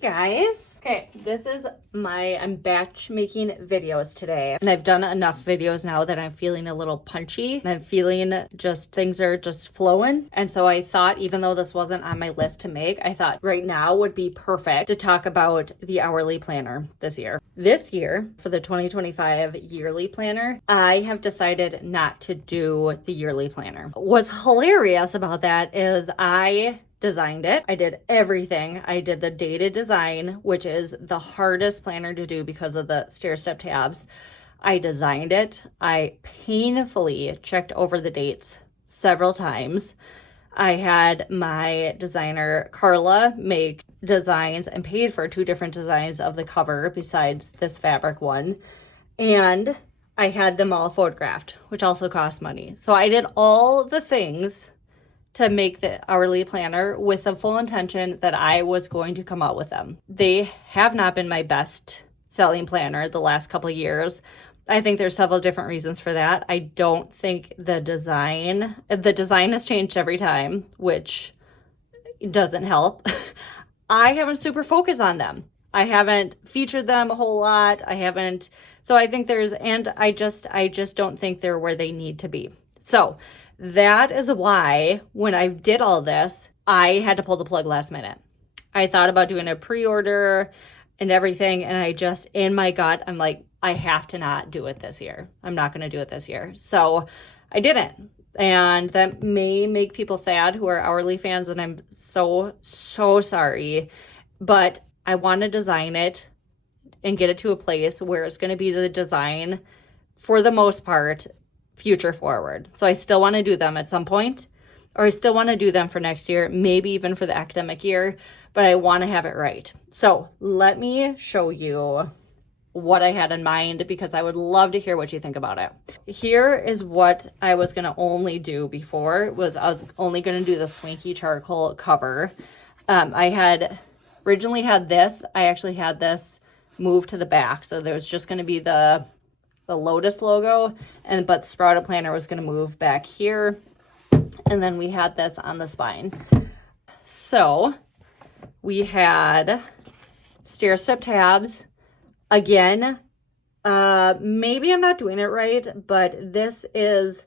guys. Okay, this is I'm batch making videos today, and I've done enough videos now that I'm feeling a little punchy, and I'm feeling just things are just flowing. And so I thought, even though this wasn't on my list to make, I thought right now would be perfect to talk about the hourly planner this year. This year, for the 2025 yearly planner, I have decided not to do the yearly planner. What's hilarious about that is I designed it. I did everything. I did the dated design, which is the hardest planner to do because of the stair-step tabs. I designed it. I painfully checked over the dates several times. I had my designer, Carla, make designs and paid for 2 different designs of the cover besides this fabric one. And I had them all photographed, which also cost money. So I did all the things to make the hourly planner with the full intention that I was going to come out with them. They have not been my best selling planner the last couple of years. I think there's several different reasons for that. I don't think the design has changed every time, which doesn't help. I haven't super focused on them. I haven't featured them a whole lot. So I think I just don't think they're where they need to be. So that is why when I did all this, I had to pull the plug last minute. I thought about doing a pre-order and everything, and I just, in my gut, I'm like, I have to not do it this year. I'm not going to do it this year. So I didn't. And that may make people sad who are hourly fans, and I'm so sorry. But I want to design it and get it to a place where it's going to be the design, for the most part, future forward. So I still want to do them at some point, or I still want to do them for next year, maybe even for the academic year, but I want to have it right. So let me show you what I had in mind, because I would love to hear what you think about it. Here is what I was going to only do before, I was only going to do the Swanky charcoal cover. I had originally had this. I actually had this moved to the back. So there's just going to be the Lotus logo, but Sprouted Planner was going to move back here. And then we had this on the spine. So we had stair-step tabs. Again, maybe I'm not doing it right, but this is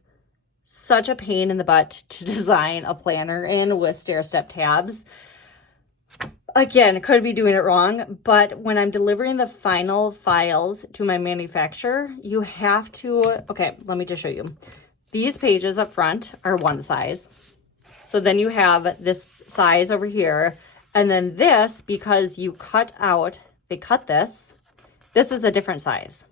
such a pain in the butt to design a planner in with stair-step tabs. Again, could be doing it wrong, but when I'm delivering the final files to my manufacturer, you have to, okay, let me just show you. These pages up front are one size. So then you have this size over here, and then this, because they cut this is a different size.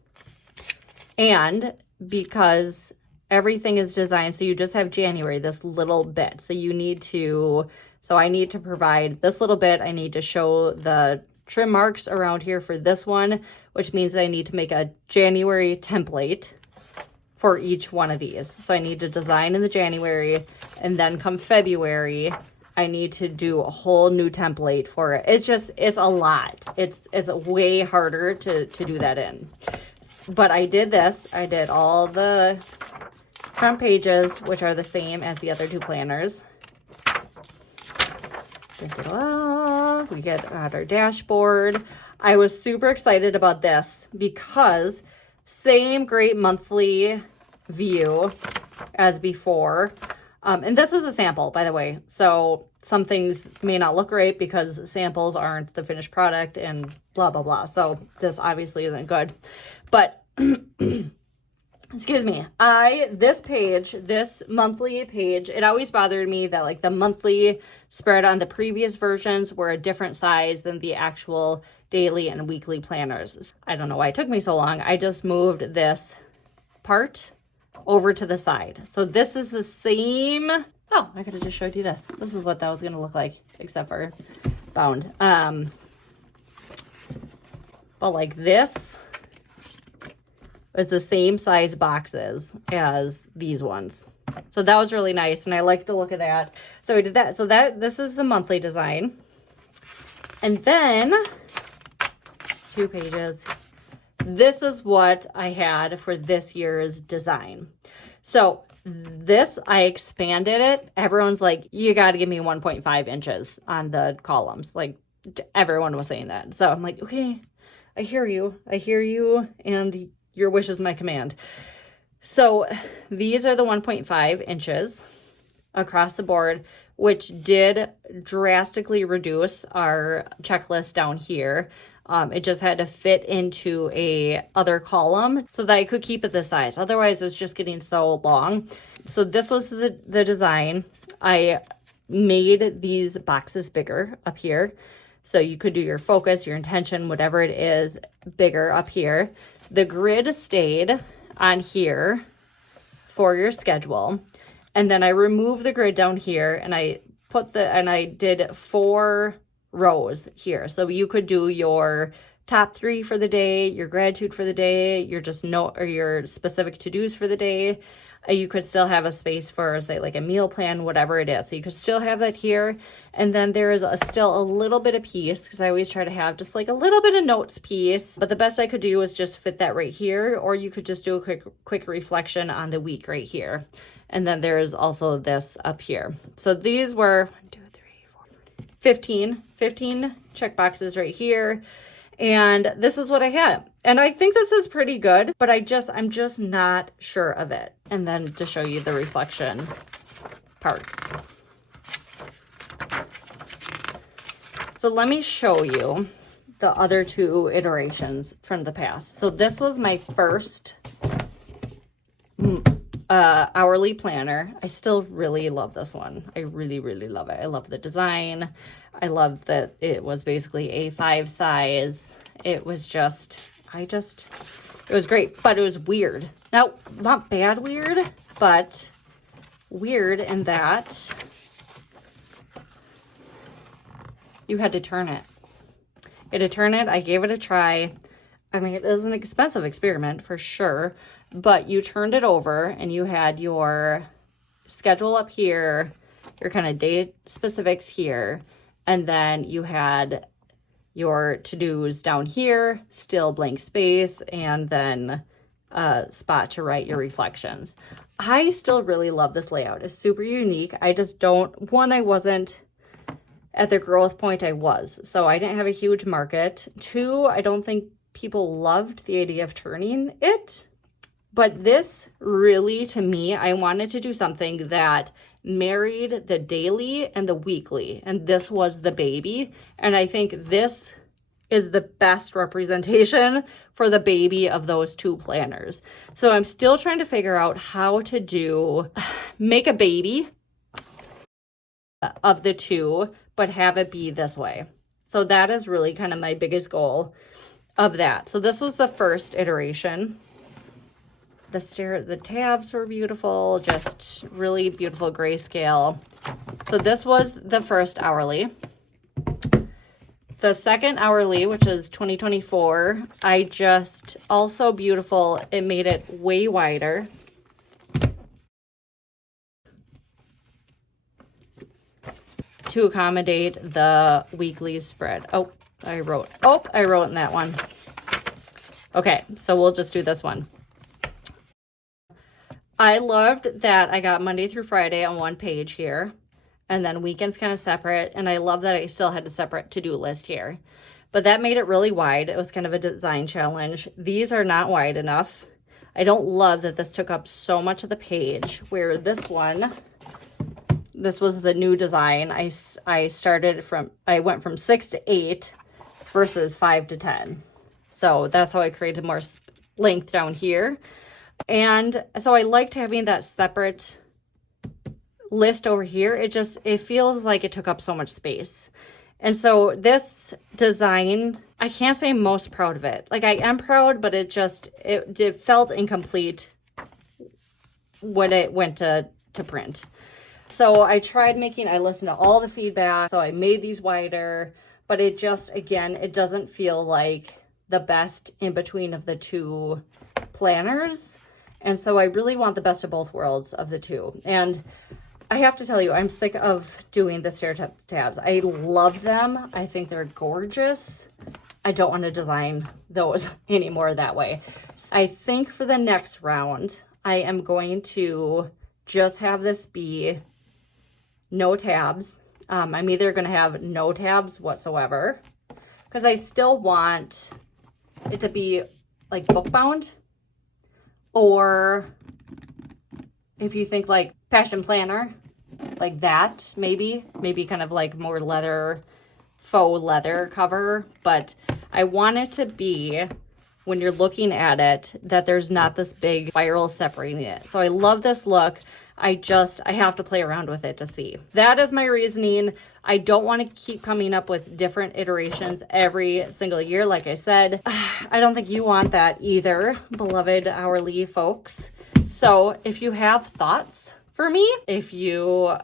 And because everything is designed, so you just have January, this little bit. So I need to provide this little bit. I need to show the trim marks around here for this one, which means I need to make a January template for each one of these. So I need to design in the January, and then come February, I need to do a whole new template for it. It's a lot. It's way harder to do that in. But I did this. I did all the front pages, which are the same as the other 2 planners. We get out our dashboard. I was super excited about this because same great monthly view as before. And this is a sample, by the way. So some things may not look great because samples aren't the finished product and blah, blah, blah. So this obviously isn't good. But excuse me, this monthly page, it always bothered me that like the monthly spread on the previous versions were a different size than the actual daily and weekly planners. I don't know why it took me so long. I just moved this part over to the side. So this is the same. Oh, I could have just showed you this. This is what that was going to look like, except for bound. But like this is the same size boxes as these ones. So that was really nice, and I like the look of that. So we did that. So this is the monthly design. And then 2 pages. This is what I had for this year's design. So this, I expanded it. Everyone's like, you got to give me 1.5 inches on the columns. Like, everyone was saying that. So I'm like, okay, I hear you, and your wish is my command. So these are the 1.5 inches across the board, which did drastically reduce our checklist down here. It just had to fit into a other column so that I could keep it this size. Otherwise, it was just getting so long. So this was the design. I made these boxes bigger up here. So you could do your focus, your intention, whatever it is, bigger up here. The grid stayed on here for your schedule. And then I removed the grid down here and I did 4 rows here. So you could do your top 3 for the day, your gratitude for the day, your your specific to-dos for the day. You could still have a space for, say, like a meal plan, whatever it is. So you could still have that here. And then there is still a little bit of piece, because I always try to have just like a little bit of notes piece. But the best I could do was just fit that right here, or you could just do a quick reflection on the week right here. And then there's also this up here. So these were 15 check boxes right here. And this is what I had. And I think this is pretty good, but I'm just not sure of it. And then to show you the reflection parts. So let me show you the other 2 iterations from the past. So this was my first hourly planner. I still really love this one. I really, really love it. I love the design. I love that it was basically A5 size. It was just, it was great, but it was weird. Now, not bad weird, but weird in that you had to turn it. You had to turn it. I gave it a try. I mean, it was an expensive experiment for sure, but you turned it over and you had your schedule up here, your kind of day specifics here, and then you had your to-dos down here, still blank space, and then a spot to write your reflections. I still really love this layout. It's super unique. I just don't, one, I wasn't at the growth point I was, so I didn't have a huge market. 2, I don't think people loved the idea of turning it. But this really, to me, I wanted to do something that married the daily and the weekly. And this was the baby. And I think this is the best representation for the baby of those 2 planners. So I'm still trying to figure out how to make a baby of the 2, but have it be this way. So that is really kind of my biggest goal of that. So this was the first iteration. The tabs were beautiful, just really beautiful grayscale. So this was the first hourly. The second hourly, which is 2024, I just, also beautiful. It made it way wider. To accommodate the weekly spread. Oh, I wrote in that one. Okay, so we'll just do this one. I loved that I got Monday through Friday on one page here, and then weekends kind of separate, and I love that I still had a separate to-do list here. But that made it really wide. It was kind of a design challenge. These are not wide enough. I don't love that this took up so much of the page, where this one, this was the new design. I went from 6 to 8 versus 5 to 10. So that's how I created more length down here. And so I liked having that separate list over here. It feels like it took up so much space. And so this design, I can't say I'm most proud of it. Like, I am proud, but it felt incomplete when it went to print. So I listened to all the feedback. So I made these wider, but it just, again, it doesn't feel like the best in between of the 2 planners. And so I really want the best of both worlds of the 2. And I have to tell you, I'm sick of doing the stair tabs. I love them. I think they're gorgeous. I don't want to design those anymore that way. I think for the next round, I am going to just have this be no tabs. I'm either going to have no tabs whatsoever, because I still want it to be like book bound, or if you think like Passion Planner, like that, maybe kind of like more leather, faux leather cover. But I want it to be, when you're looking at it, that there's not this big spiral separating it. So I love this look. I have to play around with it to see. That is my reasoning. I don't want to keep coming up with different iterations every single year. Like I said, I don't think you want that either, beloved hourly folks. So if you have thoughts for me,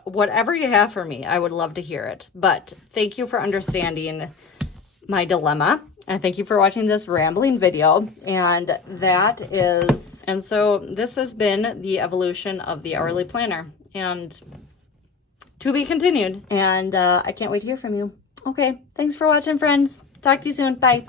whatever you have for me, I would love to hear it. But thank you for understanding my dilemma. And thank you for watching this rambling video. And so this has been the evolution of the hourly planner, and to be continued. And I can't wait to hear from you. Okay, thanks for watching, friends. Talk to you soon. Bye.